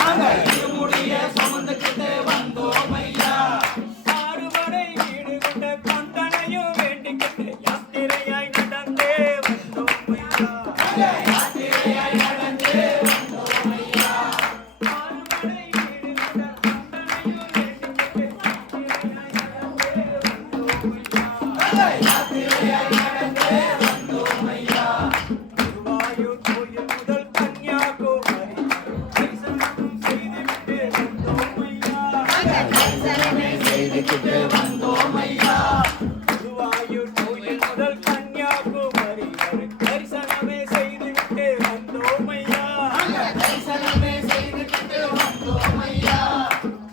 நாங்க இருமுடிய சுமந்துக்கிட்டு வந்தோம் ஐயா. ஆறுபடை வீடு கொண்ட கொண்டனையும் வேண்டிக்கிட்டு யாத்திரையாய் நடந்தே வந்தோம் ஐயா. யாத்திரையாய் நடந்தே வந்தோம் ஐயா. ஆறுபடை வீடு கொண்ட கொண்டனையும் வேண்டிக்கிட்டு யாத்திரையாய் நடந்தே வந்தோம் ஐயா. யாத்திரையாய் நடந்தே வந்தோம் ஐயா. குருவாயூர் கோயில் முதல் கன்னியாகுமரி தரிசனம் செய்துவிட்டு வந்தோம் ஐயா. தரிசனமே செய்துக்கிட்டு வந்தோம் ஐயா. குருவாயூர் கோயில் முதல் கன்னியாகுமரி வரை தரிசனமே செய்துவிட்டு வந்தோம் ஐயா. தரிசனமே செய்துக்கிட்டு வந்தோம் ஐயா.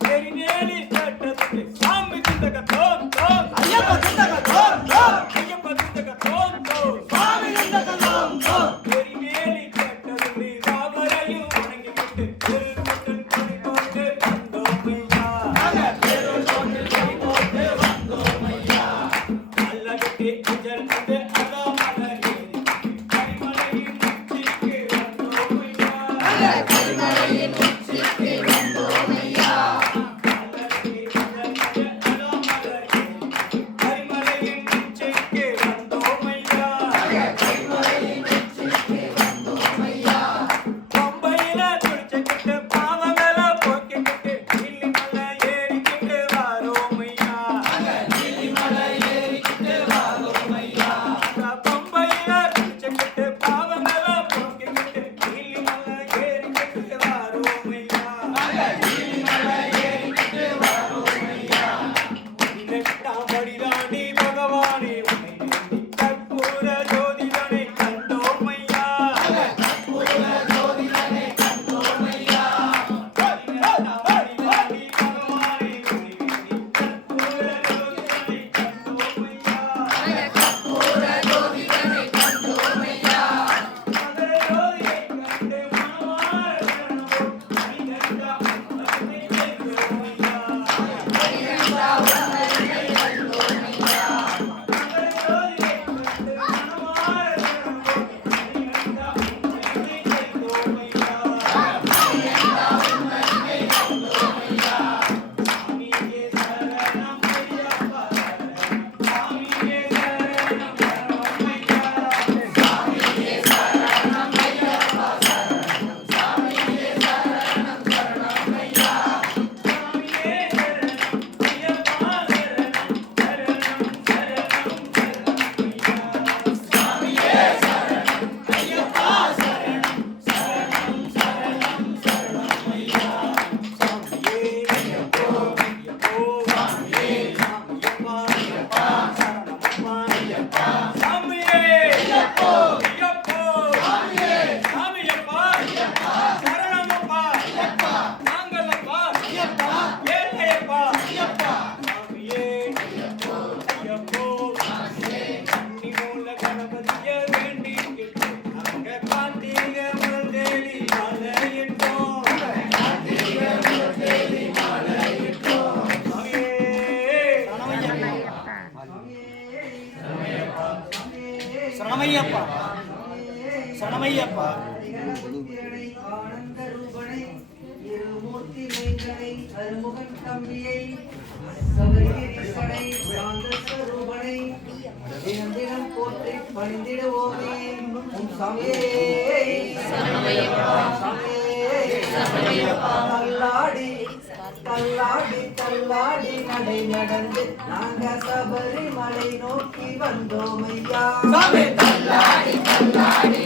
பெருநேலி கட்டத்துக்கு சாமி திண்டக தோம் தோம் ஐயப்ப திண்டக தோம் தோம். ஐயப்ப திண்டக தோம் தோம் சுவாமி திண்டக தோம் தோம். பெருநேலி கட்டத்துக்கு ராமரையும் வணங்கிவிட்டு திருக்குறள் கொடி போட்டு வந்தோம் ஐயா. பேரூர் கோட்டில் கை போட்டு வந்தோம் ஐயா. அல்லகட்டி அஞ்சல் வந்து அதாமலர் ஏறி கரிமலையின் உச்சிக்கு வந்தோம் ஐயா. கரிமலையின் உச்சிக்கு வந்தோம் ஐயா. அல்லகட்டி அஞ்சல் வந்து அதாமலர் ஏறி கரிமலையின் உச்சிக்கு வந்தோம் ஐயா. கரிமலையின் உச்சிக்கு வந்தோம் ஐயா. பம்பையில துடிச்சுக்கிட்டு பாவங்கள போக்கிக்கிட்டு நீலிமலை ஏறிக்கிட்டு வாரோம் ஐயா. நீலிமலை ஏறிக்கிட்டு வரோம் ஐயா. பம்பையில துடிச்சுக்கிட்டு பாவங்கள போக்கிக்கிட்டு நீலிமலை ஏறிக்கிட்டு வாரோம் ஐயா. நீலிமலை ஏறிக்கிட்டு வரோம் ஐயா. பதினெட்டாம் படிதாண்டி பகவானே உன்னை வேண்டி கற்பூர ஜோதிடனை கண்டோம் ஐயா. கற்பூர ஜோதிடனை கண்டோம் ஐயா. பதினெட்டாம் படிதாண்டி பகவானே உன்னை வேண்டி கற்பூர ஜோதிடனை கண்டோம் ஐயா. கற்பூர ஜோதிடனை கண்டோம் ஐயா. மகர ஜோதியை கண்டு மனமார சரணமோ அணிகண்டா உன்னை வேண்டோம் ஐயா. ஐயா உன்னை கண்டோம் ஐயா. மகர ஜோதியை கண்டு மனமார சரணமோ அணிகண்டா உன்னை வேண்டோம் ஐயா. ஐயா உன்னை கண்டோம் ஐயா. சாமியே சரணம் ஐயப்பா சரணம் சாமியே சரணம் சரணம் ஐயா. சாமியே சரணம் ஐயப்பா சரணம். சாமியே சரணம் சரணம் ஐயா. சாமியே சரணம் ஐயப்பா சரணம் சரணம் சரணம் சரணம் ஐயா. சாமியே சரணம் ஐயப்பா சரணம். சரணம் சரணம் சரணம் ஐயா. சாமியே ஐயப்போ ஐயப்போ சாமியே சாமியப்பா ஐயப்பா சரணமப்பா ஐயப்பா. சாமியே ஐயப்போ ஐயப்போ சாமியே சாமியப்பா ஐயப்பா சரணமப்பா ஐயப்பா. நாங்களப்பா ஐயப்பா ஏழையப்பா ஐயப்பா. சாமியே ஐயப்போ ஐயப்போ கன்னி மூல கணபதிய வேண்டிக்கிட்டு நாங்க கார்த்திகை முதல் தேதி மாலையிட்டோம். தேவி மாலையிட்டோம். சாமியே சரணமையப்பா சரணமையப்பா ஆனந்த ரூபனை இருமூர்த்தி மைந்தனை அருமுகன் தம்பியை சபரிகிரீசனை சாந்த ஸ்வரூபனை தினம் தினம் போற்றி பணிந்திடுவோமே உம் சாமியே சாமியே தள்ளாடி தள்ளாடி தள்ளாடி நடை நடந்து நாங்க சபரிமலை நோக்கி வந்தோம் ஐயா. சாமி தள்ளாடி தள்ளாடி